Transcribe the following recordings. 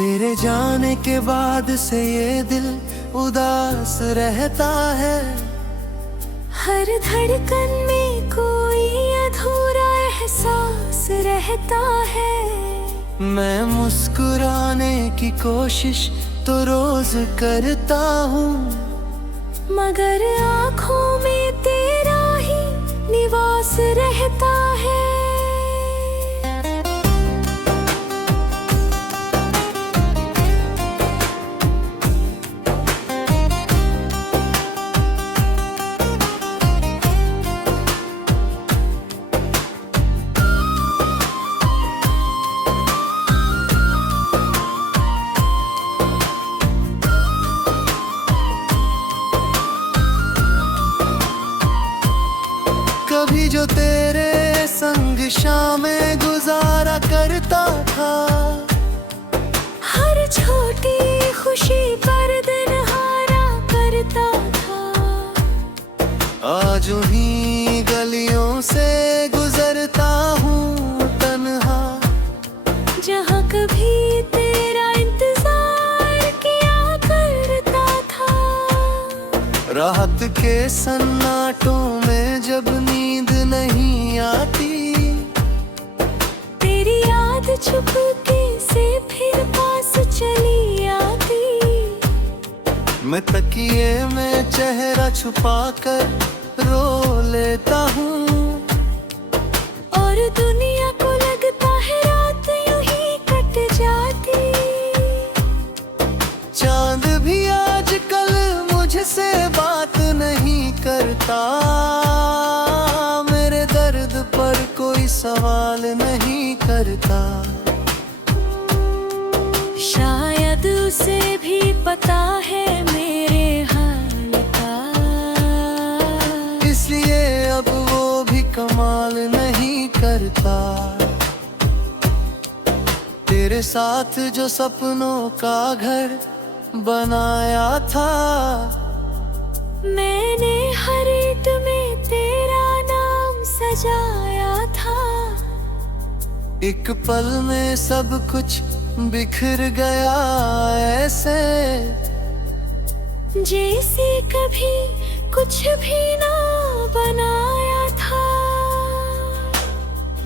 तेरे जाने के बाद से ये दिल उदास रहता है। हर धड़कन में कोई अधूरा एहसास रहता है। मैं मुस्कुराने की कोशिश तो रोज करता हूँ, मगर आँखों में तेरा ही निवास रहता है। कभी जो तेरे संग शामें गुजारा करता था, हर छोटी खुशी पर दिन हारा करता था। आज उन्हीं गलियों से गुजरता हूँ तन्हा, जहाँ कभी तेरा इंतजार किया करता था। रात के सन्नाटों में जब नींद नहीं आती, तेरी याद चुपके से फिर पास चली आती। मैं तकिए में चेहरा छुपाकर रो लेता हूँ, और दुनिया को लगता है रात यूं ही कट जाती। चांद भी आजकल मुझसे बात नहीं करता, मेरे दर्द पर कोई सवाल नहीं करता। शायद उसे भी पता है मेरे हाल का, इसलिए अब वो भी कमाल नहीं करता। तेरे साथ जो सपनों का घर बनाया था, मैंने हर ईंट में तेरा नाम सजाया था। एक पल में सब कुछ बिखर गया ऐसे, जैसे कभी कुछ भी ना बनाया था।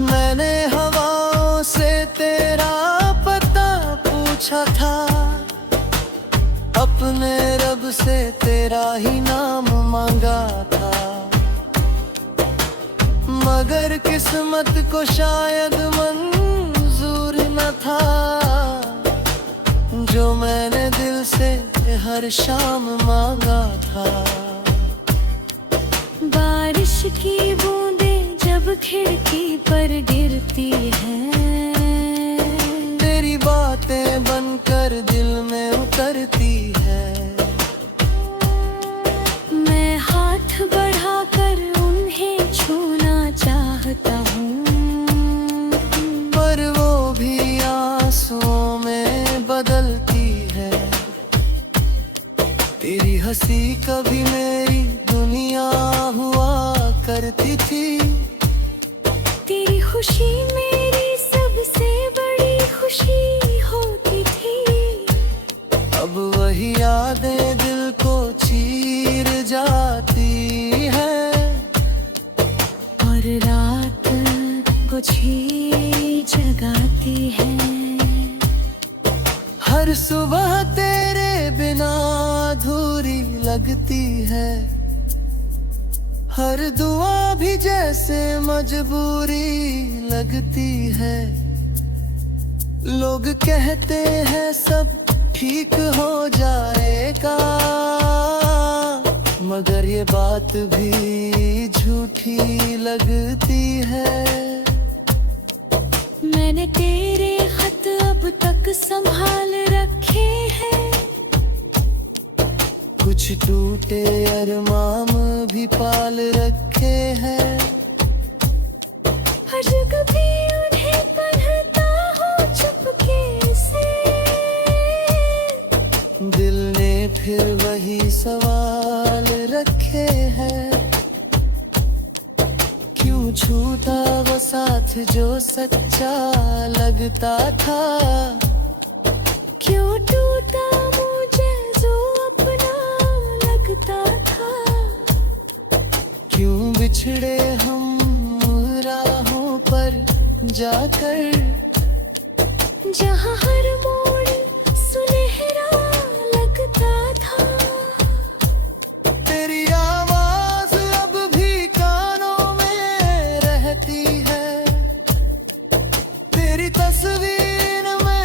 मैंने हवाओं से तेरा पता पूछा था, अपने रब से तेरा ही नाम मांगा था। मगर किस्मत को शायद मंजूर न था, जो मैंने दिल से हर शाम मांगा था। बारिश की बूंदें जब खिड़की पर गिरती हैं, तेरी बातें बनकर दिल में उतरती है। मैं हाथ बढ़ाकर उन्हें छूना चाहता हूँ, पर वो भी आंसुओं में बदलती है। तेरी हंसी कभी मेरी दुनिया हुआ करती थी, तेरी खुशी मेरी सबसे बड़ी खुशी होती थी। अब वही यादें दिल को चीर जाती है, और रात कुछ ही जगाती है। हर सुबह तेरे बिना अधूरी लगती है, हर दुआ भी जैसे मजबूरी लगती है। लोग कहते हैं सब ठीक हो जाएगा, मगर ये बात भी झूठी लगती है। मैंने तेरे खत अब तक संभाल रखे हैं, कुछ टूटे अरमान भी पाल रखे हैं। हर जगह भी उन्हें पढ़ता हूँ चुपके से, दिल ने फिर वही सवाल रखे हैं। क्यों छूटा वो साथ जो सच्चा लगता था, क्यों टूटा मुझे जो अपना लगता था, क्यों बिछड़े हम राहों पर जाकर, जहाँ हर मोड़ सुनहरा लगता था। तेरी आवाज अब भी कानों में रहती है, तेरी तस्वीर में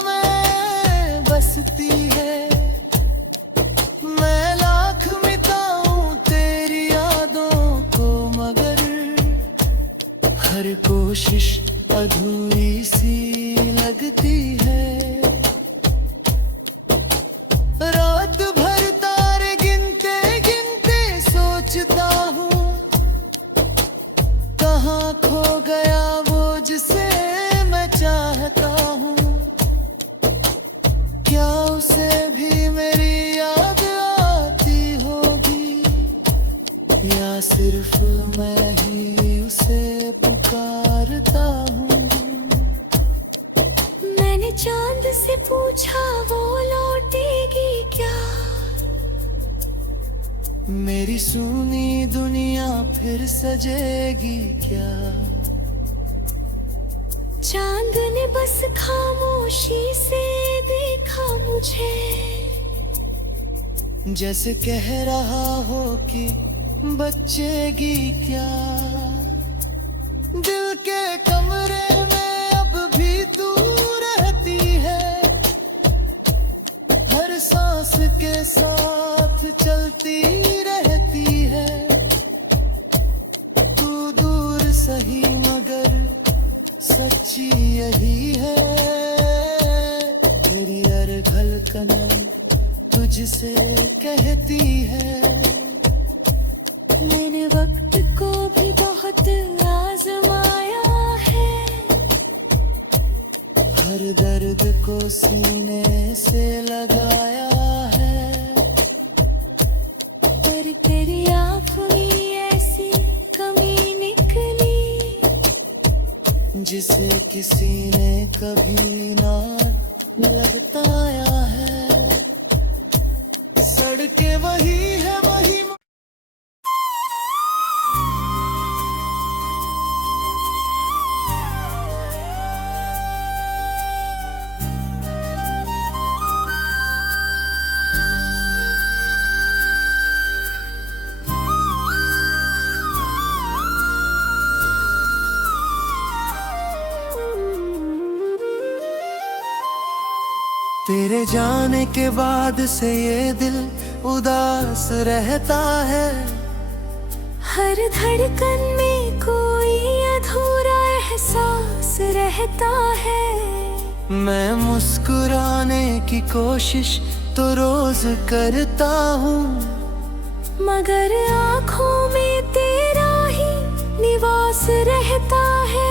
में बसती है। मैं लाख मिटाऊं तेरी यादों को मगर हर कोशिश अधूरी सी लगती है। रात भर तारे गिनते गिनते सोचता हूँ कहाँ खो गया वो जिसे मैं चाहता हूँ। क्या उसे भी मेरी याद आती होगी या सिर्फ मैं ही उसे पुकारता हूँ। मैंने चांद से पूछा वो लौटेगी क्या, मेरी सूनी दुनिया फिर सजेगी क्या। चांद ने बस खामोशी से देखा मुझे, जैसे कह रहा हो कि बचेगी क्या। दिल के कमरे में अब भी तू रहती है, हर सांस के साथ चलती रहती है। तू दूर सही मगर सच्ची यही है, तेरी हर धड़कन तुझसे कहती है। मैंने वक्त को भी बहुत आजमाया है, हर दर्द को सीने से लगाया है। पर तेरी आँखों में ऐसी कमी निकली जिसे किसी ने कभी ना लगताया है। सड़के वही है वही तेरे जाने के बाद से ये दिल उदास रहता है। हर धड़कन में कोई अधूरा एहसास रहता है। मैं मुस्कुराने की कोशिश तो रोज करता हूँ, मगर आँखों में तेरा ही निवास रहता है।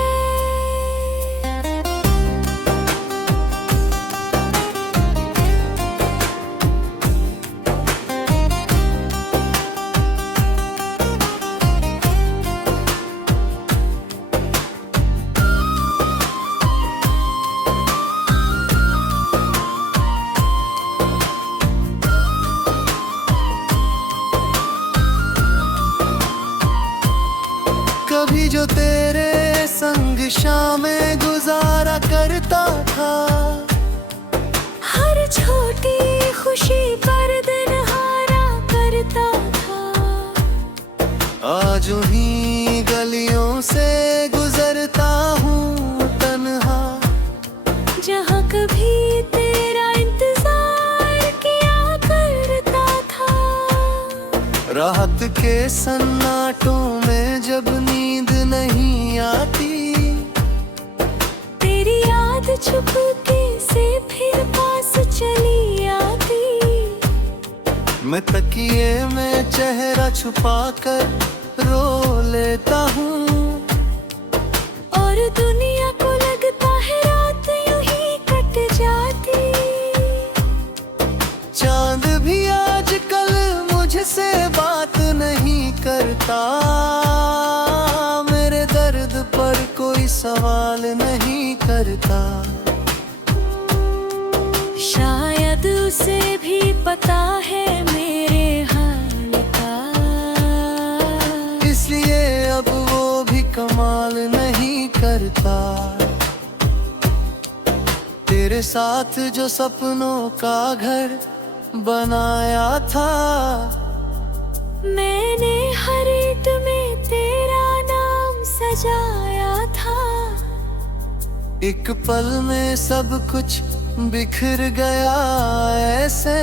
कभी जो तेरे संग शामें गुजारा करता था, हर छोटी खुशी पर दिन हारा करता था। आज उन्हीं गलियों से गुजरता हूँ तन्हा, जहाँ कभी तेरा इंतजार किया करता था। रात के सन्नाटों में जब नींद नहीं आती, तेरी याद चुपके से फिर पास चली आती। मैं तकिए में चेहरा छुपाकर रो लेता हूँ, और दुनिया को लगता है रात यूं ही कट जाती। चांद भी आजकल मुझसे बात नहीं करता, मेरे दर्द पर कोई सवाल नहीं करता। उसे भी पता है मेरे हाल का, इसलिए अब वो भी कमाल नहीं करता। तेरे साथ जो सपनों का घर बनाया था, मैंने हर ईद में तेरा नाम सजाया था। एक पल में सब कुछ बिखर गया ऐसे,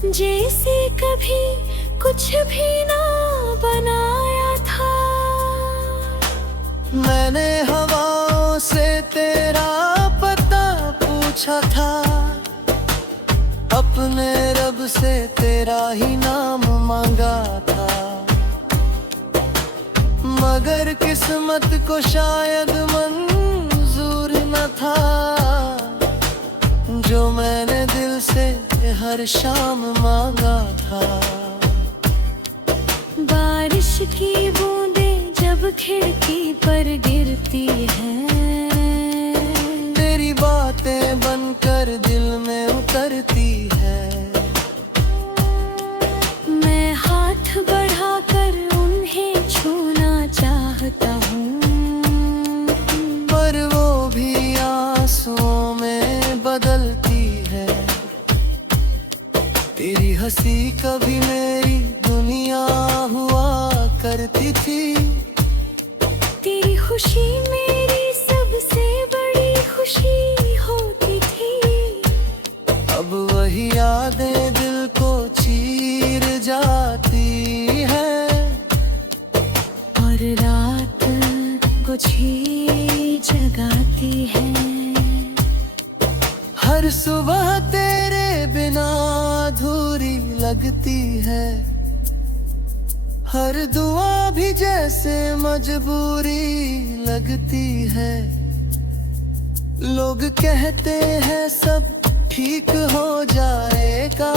जैसे कभी कुछ भी ना बनाया था। मैंने हवाओं से तेरा पता पूछा था, अपने रब से तेरा ही नाम मांगा था। मगर किस्मत को शायद मंजूर न था, जो मैंने दिल से हर शाम मांगा था। बारिश की बूंदें जब खिड़की पर गिरती हैं, तेरी बातें बनकर दिल में उतरती है। मैं हाथ बढ़ाकर उन्हें छूना चाहता हूँ, पर वो भी आंसुओं में बदलती है। तेरी हंसी कभी मेरी दुनिया हुआ करती थी, तेरी खुशी मेरी सबसे बड़ी खुशी होती थी। अब वही यादें दिल को चीर जाती है, और रात कुछ ही जगाती है। हर सुबह तेरे बिना अधूरी लगती है, हर दुआ भी जैसे मजबूरी लगती है। लोग कहते हैं सब ठीक हो जाएगा,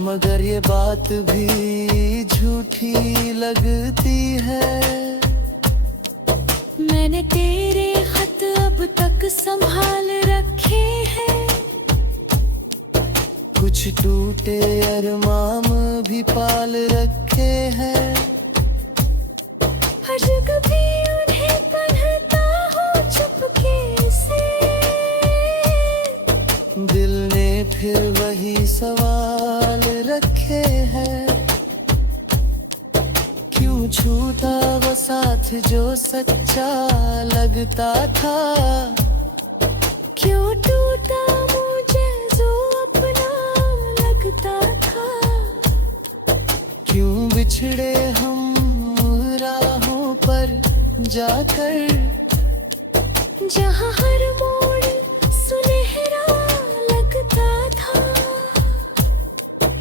मगर ये बात भी झूठी लगती है। मैंने तेरे खत अब तक संभाल रखे हैं, कुछ टूटे अरमान भी पाल रखे हैं। हर जगह भी उन्हें पढ़ता हूँ चुपके से, दिल ने फिर वही सवाल रखे हैं। क्यों छूटा वो साथ जो सच्चा लगता था, क्यों टूटा मुझे जो अपना लगता था। क्यों बिछड़े हम राहों पर जाकर, जहाँ हर मोड़ सुनहरा लगता था।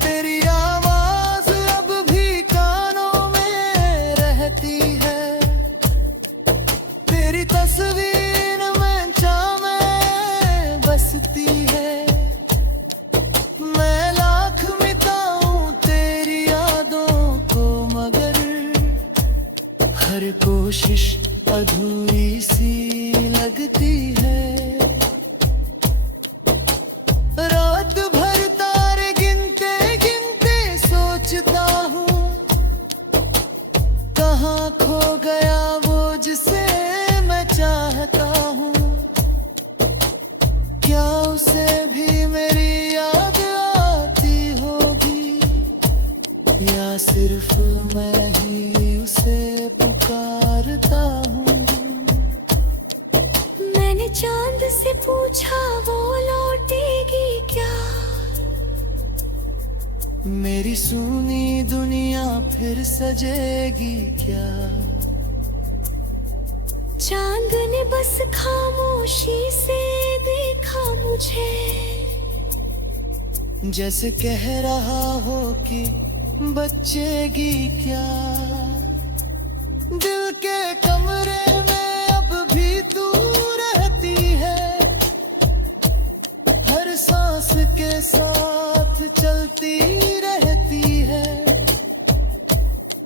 तेरी आवाज अब भी कानों में रहती है, तेरी तस्वीर में चाहमें बसती है। मैं लाख मिटाऊं तेरी यादों को, मगर हर कोशिश अधूरी सी लगती है। रात भर तारे गिनते गिनते सोचता हूँ, कहाँ खो गया वो जिसे मैं चाहता हूँ। क्या उसे भी मेरी याद आती होगी, या सिर्फ मैं ही उसे पुकारता हूँ। मैंने चांद से पूछा वो लौटेगी क्या, मेरी सूनी दुनिया फिर सजेगी क्या। चांद ने बस खामोशी से देखा मुझे, जैसे कह रहा हो कि बचेगी क्या। दिल के कमरे में अब भी तू रहती है, हर सांस के साथ चलती रहती है।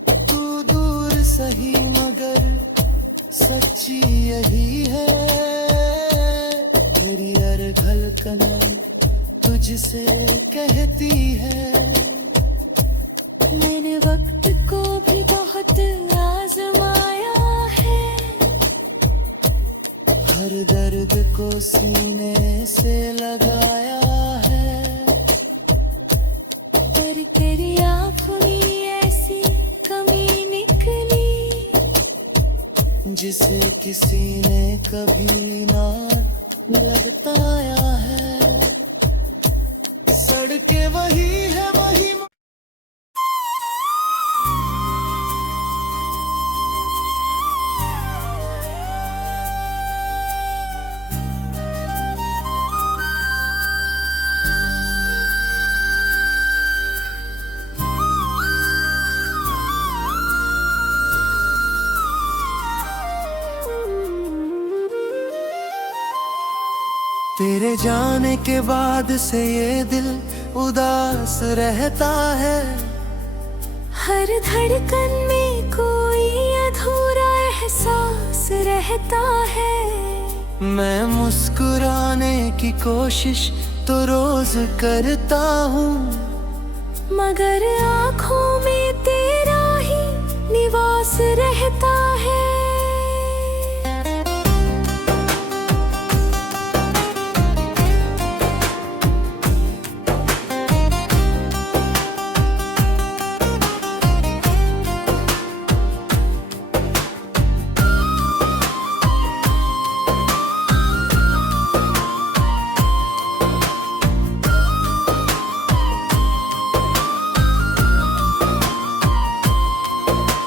तू दूर सही मगर सच्ची यही है, मेरी हर धड़कन तुझसे कहती है। मैंने वक्त को भी बहुत आजमाया है, हर दर्द को सीने से लगाया है। पर तेरी आँखों में ऐसी कमी निकली जिसे किसी ने कभी ना लगताया है। सड़के वही है वही तेरे जाने के बाद से ये दिल उदास रहता है। हर धड़कन में कोई अधूरा एहसास रहता है। मैं मुस्कुराने की कोशिश तो रोज करता हूँ, मगर आँखों में तेरा ही निवास रहता है।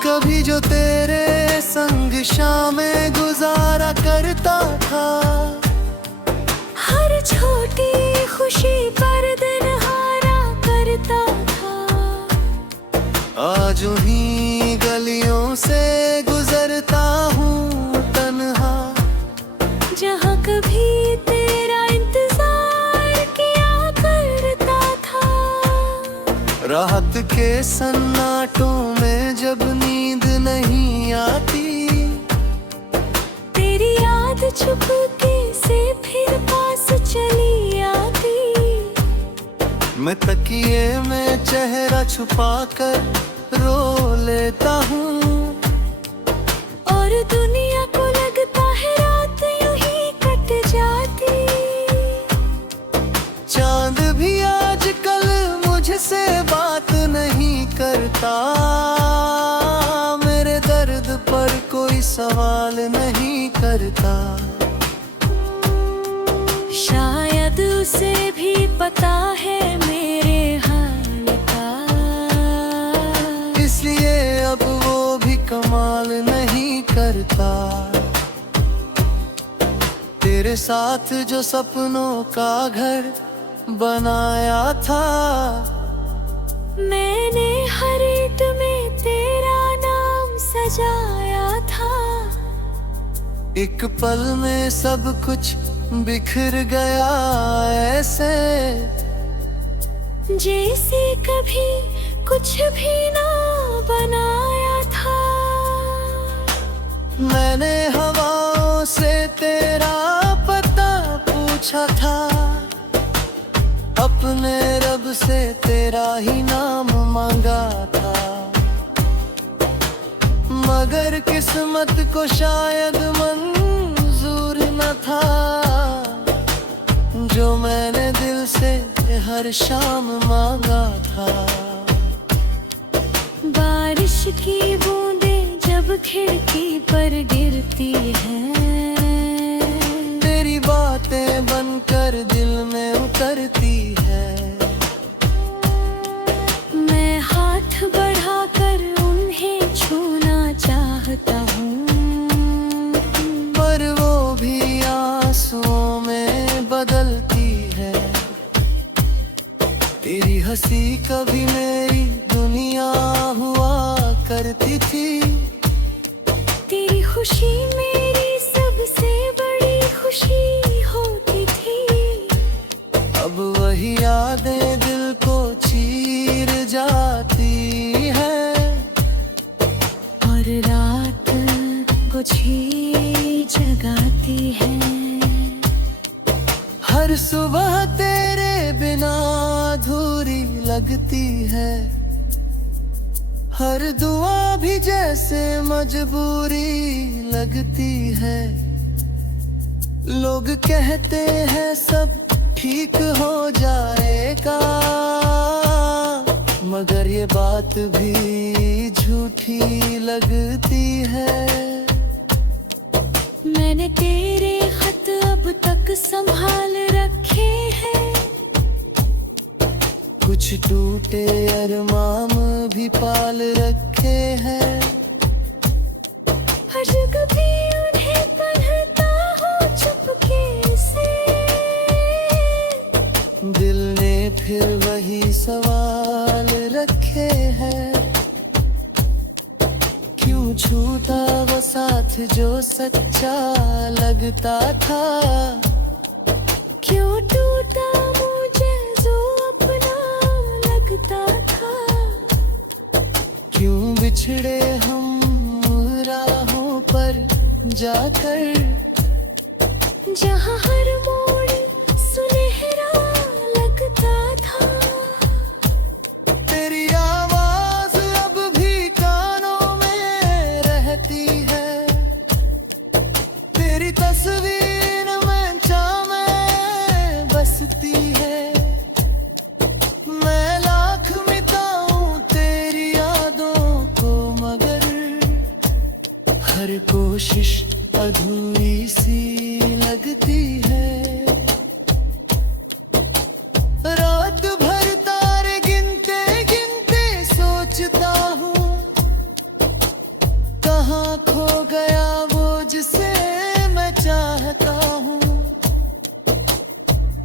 कभी जो तेरे संग शामें गुजारा करता था, हर छोटी खुशी पर दिन हारा करता था। आज उन्हीं गलियों से गुजरता हूँ तन्हा, जहाँ कभी तेरा इंतजार किया करता था। राहत के सन्नाटों में जब नींद नहीं आती, तेरी याद चुपके से फिर पास चली आती। मैं तकिए में चेहरा छुपाकर रो लेता हूँ, और दुनिया को लगता है रात यूं ही कट जाती। चांद भी आजकल मुझसे बात नहीं करता, मेरे दर्द पर कोई सवाल नहीं करता। शायद उसे भी पता है मेरे हाल का, इसलिए अब वो भी कमाल नहीं करता। तेरे साथ जो सपनों का घर बनाया था, मैंने हर ईंट में तेरा नाम सजाया था। एक पल में सब कुछ बिखर गया ऐसे, जैसे कभी कुछ भी ना बनाया था। मैंने हवाओं से तेरा पता पूछा था, अपने रब से तेरा ही नाम मांगा था। मगर किस्मत को शायद मंजूर न था, जो मैंने दिल से हर शाम मांगा था। बारिश की बूंदें जब खिड़की पर गिरती हैं, तेरी बातें बनकर दिल में उतरती है। मैं हाथ बढ़ाकर उन्हें छूना चाहता हूँ, पर वो भी आंसुओं में बदलती है। तेरी हंसी कभी मेरी दुनिया हुआ करती थी, तेरी खुशी मेरी सबसे बड़ी खुशी होती थी। अब वही यादें दिल को चीर जाती है, और रात कुछ ही जगाती है। हर हर सुबह तेरे बिना अधूरी लगती है, हर दुआ भी जैसे मजबूरी लगती है। लोग कहते हैं सब ठीक हो जाएगा, मगर ये बात भी झूठी लगती है। मैंने तेरे खत अब तक संभाल रखे हैं, कुछ टूटे अरमान भी पाल रखे हैं। हर जगह भी उन्हें पढ़ता हूँ चुपके से, दिल ने फिर वही सवाल रखे हैं। क्यों छूटा वो साथ जो सच्चा लगता था, क्यों टूटा मुझे जो अपना लगता था। क्यों बिछड़े हम राहों पर जाकर, जहाँ हर मोड़ सुनहरा लगता था। तेरी आवाज अब भी कानों में रहती है, तेरी तस्वीर में में बसती है। मैं लाख मिटाऊं तेरी यादों को, मगर हर कोशिश अधूरी सी लगती है। रात भर तारे गिनते गिनते सोचता हूँ, कहाँ खो गया वो जिसे मैं चाहता हूँ।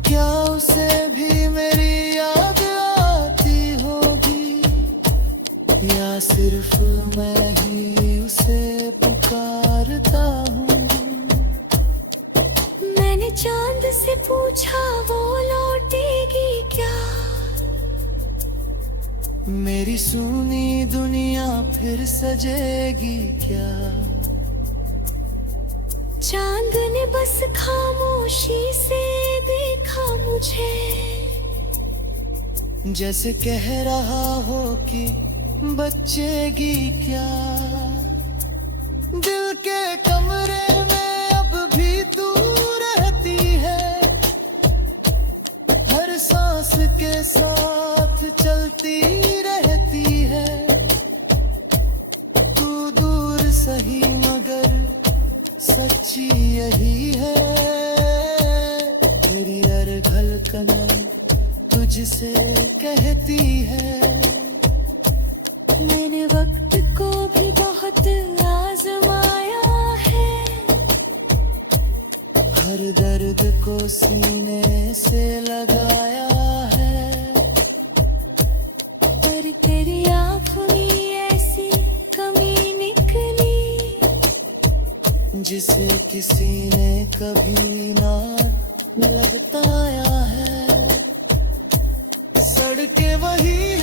क्या उसे भी मेरी याद आती होगी, या सिर्फ मैं ही उसे पुकारता हूँ। मैंने चांद से पूछा वो लौटेगी क्या, मेरी सुनी दुनिया फिर सजेगी क्या। चांद ने बस खामोशी से देखा मुझे, जैसे कह रहा हो कि बचेगी क्या। दिल के कमरे में अब भी तू रहती है, हर सांस के साथ चलती रहती है। तू दूर सही मगर सच्ची यही है, मेरी हर धड़कन तुझसे कहती है। मैंने वक्त को भी बहुत आजमाया है, हर दर्द को सीने से लगाया है। पर तेरी आँखों में ऐसी कमी निकली, जिसे किसी ने कभी ना लगताया है। सड़के वही